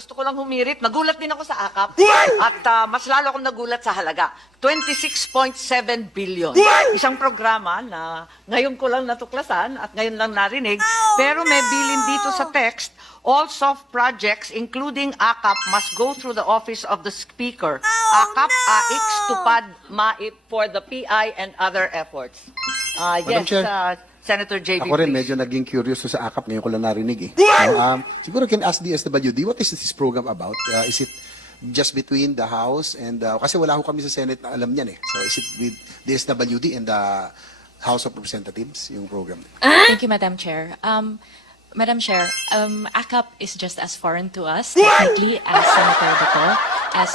Gusto ko lang humirit. Nagulat din ako sa AKAP. At mas lalo akong nagulat sa halaga. 26.7 billion. Isang programa na ngayon ko lang natuklasan at ngayon lang narinig. Pero may bilin dito sa text, all soft projects, including AKAP, must go through the office of the Speaker. AKAP, AX, tupad, MAIP for the PI and other efforts. Madam Yes, Chair. Senator JB, Ako rin please. medyo naging curious sa AKAP, ngayon ko lang narinig eh. Siguro can ask DSWD, what is this program about? Is it just between the House and, kasi wala ko kami sa Senate na alam niyan eh. So is it with DSWD and the House of Representatives, yung program? Thank you, Madam Chair. Madam Chair, ACAP is just as foreign to us, technically, as Senator Bato, as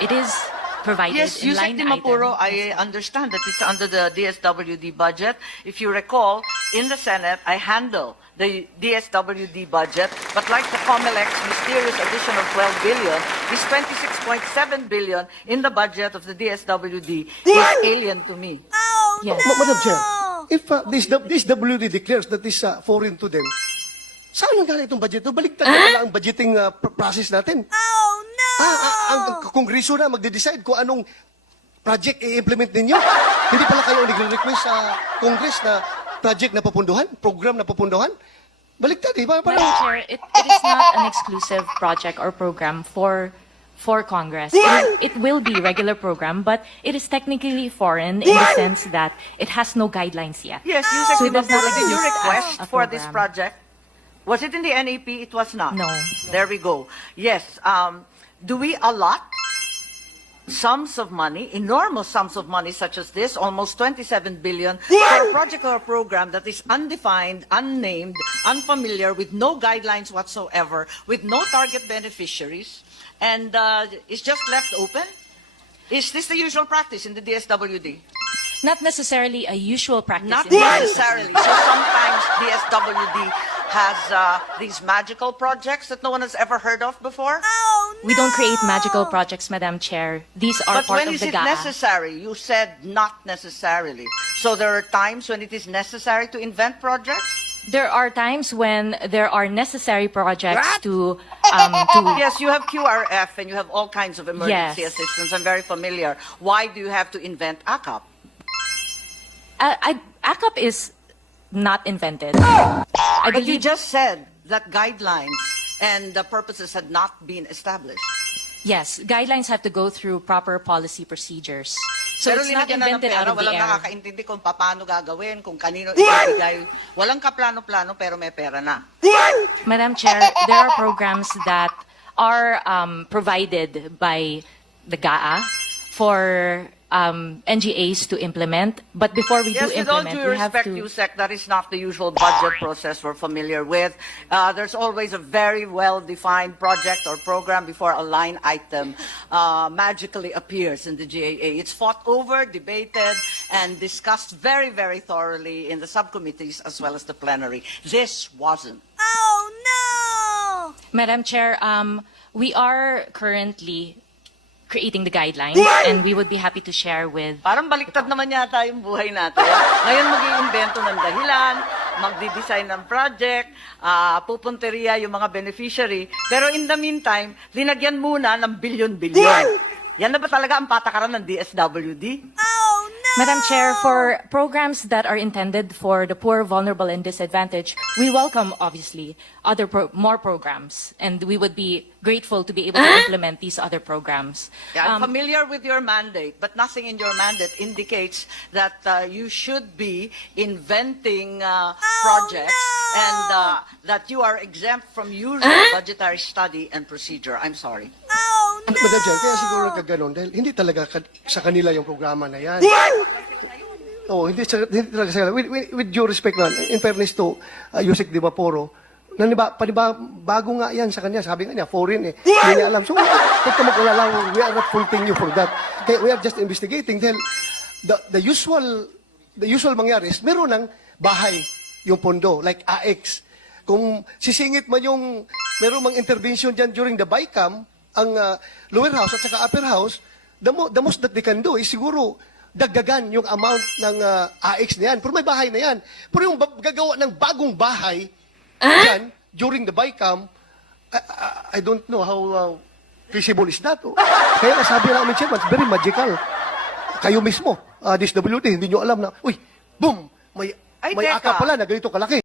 it is provided Yes, in Yusek line Dimapuro, I item. understand that it's under the DSWD budget. If you recall, in the Senate, I handle the DSWD budget, but like the COMELEC's mysterious addition of 12 billion, this 26.7 billion in the budget of the DSWD is alien to me. Yes. Madam Chair, if this WD declares that is foreign to them, saan lang galing itong budget? Baligtad na pala ang budgeting process natin. Ang Kongreso na magde-decide kung anong project i-implement ninyo. Hindi pala kayo nagre-request sa Congress na project na papunduhan, program na papunduhan. Baligtad, di ba? Madam Parang, Chair, it is not an exclusive project or program for Congress. It will be regular program, but it is technically foreign in the sense that it has no guidelines yet. Yes, Yusek So it does not Dimapuro, did you exist as request a for this program. project? Was it in the NAP? It was not. No. There we go. Yes. Do we allot sums of money, enormous sums of money such as this, almost 27 billion, for a project or a program that is undefined, unnamed, unfamiliar, with no guidelines whatsoever, with no target beneficiaries, and is just left open? Is this the usual practice in the DSWD? Not necessarily a usual practice. Not in the necessarily. So sometimes DSWD has these magical projects that no one has ever heard of before. We don't create magical projects, Madam Chair. These are But part when of is the it GAA. necessary? You said not necessarily. So there are times when it is necessary to invent projects? There are times when there are necessary projects to Yes, you have QRF and you have all kinds of emergency Yes. assistance. I'm very familiar. Why do you have to invent ACAP? ACAP is not invented. I But you believe just said that guidelines and the purposes had not been established. yes, guidelines have to go through proper policy procedures. So Pero it's not linagyan na ng invented pera, out of the walang air. nakakaintindi kung paano gagawin, kung kanino ibibigay. Walang kaplano-plano pero may pera na. Madam Chair, there are programs that are provided by the GAA for NGAs to implement. But before we Yes, do with all implement, due we have respect, to... Yusek, that is not the usual budget process we're familiar with. There's always a very well-defined project or program before a line item magically appears in the GAA. It's fought over, debated, and discussed very, very thoroughly in the subcommittees as well as the plenary. This wasn't. Madam Chair, we are currently creating the guidelines, and we would be happy to share with... Parang baliktad naman yata yung buhay natin. Ngayon mag-iimbento ng dahilan, magdi-design ng project, pupunteriya yung mga beneficiary. Pero in the meantime, linagyan muna ng bilyon-bilyon. Yan na ba talaga ang patakaran ng DSWD? Madam Chair, for programs that are intended for the poor, vulnerable, and disadvantaged, we welcome, obviously, more programs, and we would be grateful to be able to implement these other programs. Yeah, I'm familiar with your mandate, but nothing in your mandate indicates that you should be inventing projects and that you are exempt from usual budgetary study and procedure. I'm sorry. Madam Chair, kaya siguro kaganon dahil hindi talaga sa kanila yung programa na yan. Oo, hindi talaga sa kanila. With due respect man, in fairness to Yusek Dimapuro, bago nga yan sa kanya. Sabi nga niya, foreign eh. Hindi niya alam. So, huwag ka mag-alala, we are not faulting you for that. Kaya we are just investigating dahil the usual mangyari is meron ng bahay yung pondo, like AX. Kung sisingit man yung meron mang intervention dyan during the BICAM, ang lower house at saka upper house, the most that they can do is siguro dagdagan yung amount ng AX na yan. Pero may bahay na yan. Pero yung gagawa ng bagong bahay dyan, during the BICAM, I don't know how feasible is that. Oh. Kaya nasabi namin, Chairman, it's very magical. Kayo mismo, DSWD, hindi nyo alam na, uy, boom, may Ay, may teka. aka pala na ganito kalaki.